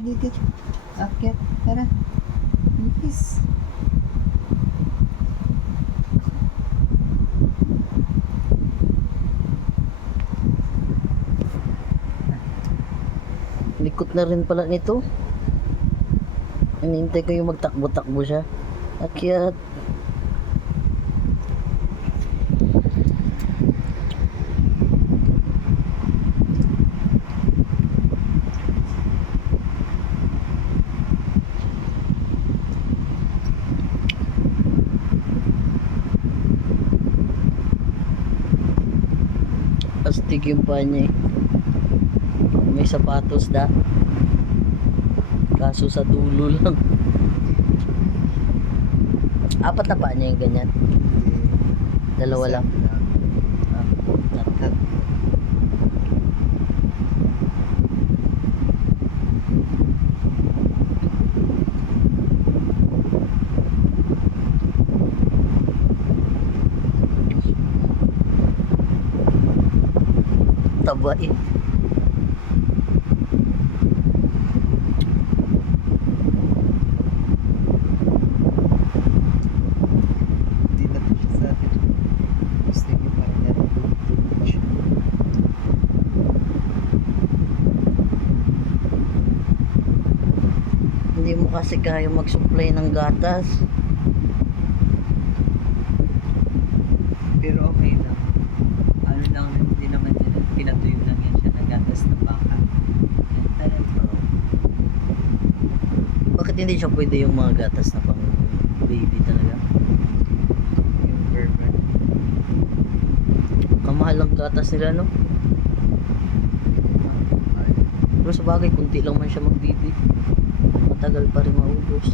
Dito. Akyat. Tara. Bilis. Likot na rin pala nito. Hinihintay ko yung magtakbo-takbo siya. Akyat. Astig yung paa niya eh. May sapatos da. Kaso sa dulo lang. Apat na paa niya yung ganyan. Dalawa lang. Ah, taba eh. Hindi na po siya sa atin. Gusto niyo parang natutulog siya. Hindi mo kasi kaya mag-supply ng gatas. Pero okay lang. Ano lang, hindi naman yan. Pinatuyo lang yan siya ng gatas na baka. Yan talaga. Bakit hindi siya pwede yung mga gatas na pang baby talaga? Yung Gerber. Kamahal ang gatas nila, no? Pero sa bagay, kunti lang man siya magbibi. Matagal pa rin maubos.